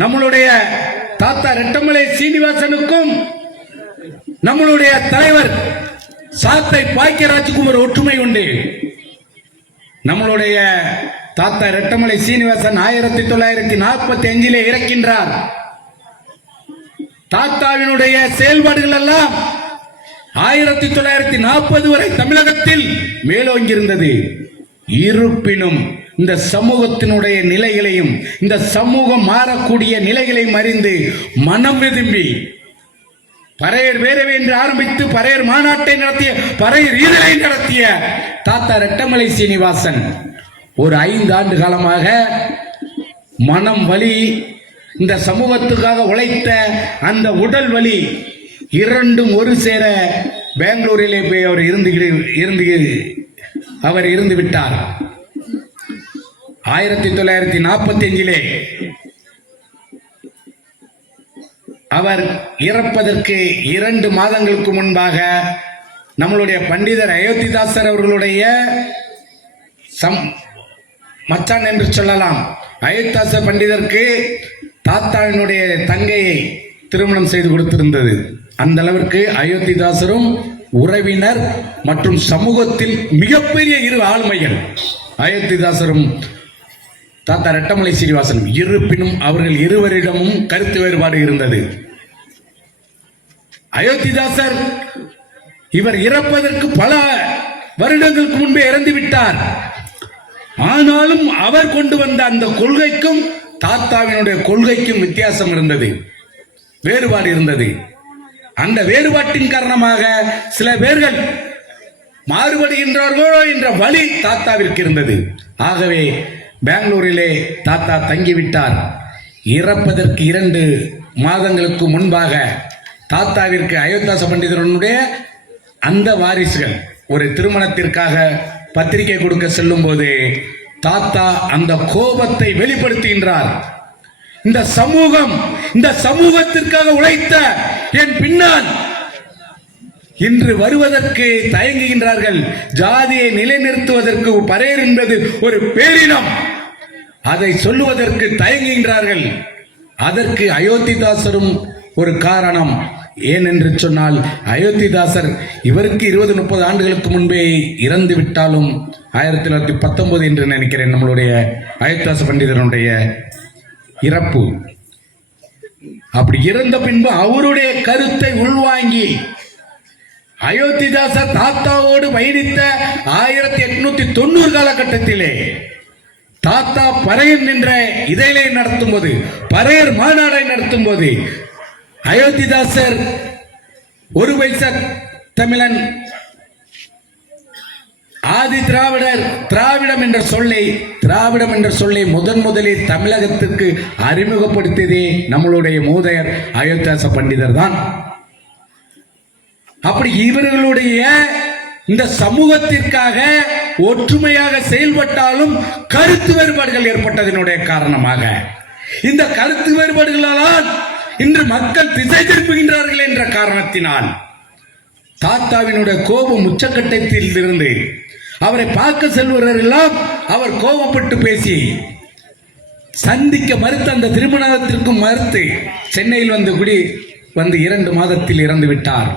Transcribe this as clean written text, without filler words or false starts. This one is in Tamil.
நம்மளுடைய தாத்தா ரெட்டமலை சீனிவாசனுக்கும் நம்மளுடைய தலைவர் சாத்தை பாக்கியராஜுக்கும் ஒரு ஒற்றுமை உண்டு. நம்மளுடைய தாத்தா ரெட்டமலை சீனிவாசன் 1945 இறக்கின்றார். தாத்தாவினுடைய செயல்பாடுகள் எல்லாம் 1940 வரை தமிழகத்தில் மேலோங்கியிருந்தது. இருப்பினும் இந்த சமூகத்தினுடைய நிலைகளையும் இந்த சமூகம் மாறக்கூடிய நிலைகளையும் அறிந்து மனம் விரும்பி பறையர் பேரவை என்று ஆரம்பித்து பறையர் மாநாட்டை நடத்திய பறையர் ஈரலை நடத்திய தாத்தா ரெட்டமலை சீனிவாசன் ஒரு 5 ஆண்டு காலமாக மனம் வலி, இந்த சமூகத்துக்காக உழைத்த அந்த உடல் வலி இரண்டும் ஒரு சேர பெங்களூரிலே போய் அவர் இருந்து விட்டார். 1945 அவர் இறப்பதற்கு 2 மாதங்களுக்கு முன்பாக நம்மளுடைய பண்டிதர் அயோத்திதாசர் அவர்களுடைய மச்சான் என்று சொல்லலாம், அயோத்திதாசர் பண்டிதருக்கு தாத்தாவினுடைய தங்கையை திருமணம் செய்து கொடுத்திருந்தது. அந்த அளவிற்கு அயோத்திதாசரும் உறவினர் மற்றும் சமூகத்தில் மிகப்பெரிய 2 ஆளுமைகள் அயோத்திதாசரும் தாத்தா ரெட்டமலை சீனிவாசன். இருப்பினும் அவர்கள் இருவரிடமும் கருத்து வேறுபாடு இருந்தது. அயோத்திதாசர் இவர் இறப்பதற்கு பல வருடங்களுக்கு முன்பே இறந்து விட்டார். ஆனாலும் அவர் கொண்டு வந்த அந்த கொள்கைக்கும் தாத்தாவினுடைய கொள்கைக்கும் வித்தியாசம் இருந்தது, வேறுபாடு இருந்தது. அந்த வேறுபாட்டின் காரணமாக சில பேர்கள் மாறுபடுகின்றார்களோ என்ற வழி தாத்தாவிற்கு இருந்தது. ஆகவே பெங்களூரிலே தாத்தா தங்கிவிட்டார். இறப்பதற்கு 2 மாதங்களுக்கு முன்பாக தாத்தாவிற்கு அயோத்திதாச பண்டிதனுடைய அந்த வாரிசுகள் ஒரு திருமணத்திற்காக பத்திரிகை கொடுக்க செல்லும் போது தாத்தா அந்த கோபத்தை வெளிப்படுத்துகின்றார். இந்த சமூகம், இந்த சமூகத்திற்காக உழைத்த என் பின்னால் இன்று வருவதற்கு தயங்குகின்றார்கள். ஜாதியை நிலைநிறுத்துவதற்கு பறையர் என்பது ஒரு பேரினம், அதை சொல்லுவதற்கு தயங்குகின்றார்கள். அதற்கு அயோத்திதாசரும் ஒரு காரணம். ஏனென்று சொன்னால் அயோத்திதாசர் இவருக்கு 20-30 ஆண்டுகளுக்கு முன்பே இறந்து விட்டாலும் 1919 என்று நினைக்கிறேன் நம்மளுடைய அயோத்திதாச பண்டிதனுடைய இறப்பு. அப்படி இறந்த பின்பு அவருடைய கருத்தை உள்வாங்கி அயோத்திதாசர் தாத்தாவோடு பயணித்த 1890 காலகட்டத்திலே தாத்தா பறையர் என்ற இதழை நடத்தும் போது, பறையர் மாநாடை நடத்தும் போது அயோத்திதாசர் ஒரு பைசா தமிழன், ஆதி திராவிடர், திராவிடம் என்ற சொல்லை முதலில் தமிழகத்திற்கு அறிமுகப்படுத்தியதே நம்மளுடைய மூதையர் அயோத்திதாச பண்டிதர் தான். அப்படி இவர்களுடைய இந்த சமூகத்திற்காக ஒற்றுமையாக செயல்பட்டாலும் கருத்து வேறுபாடுகள் ஏற்பட்டதனுடைய காரணமாக இந்த கருத்து வேறுபாடுகளால் இன்று மக்கள் திசை திருப்புகின்றார்கள் என்ற காரணத்தினால் தாத்தாவினுடைய கோபம் உச்சக்கட்டத்தில் இருந்து அவரை பார்க்க செல்வரெல்லாம் அவர் கோபப்பட்டு பேசி சந்திக்க மறுத்து அந்த திருமணத்திற்கும் மறுத்து சென்னையில் வந்து 2 மாதத்தில் இறந்து விட்டார்.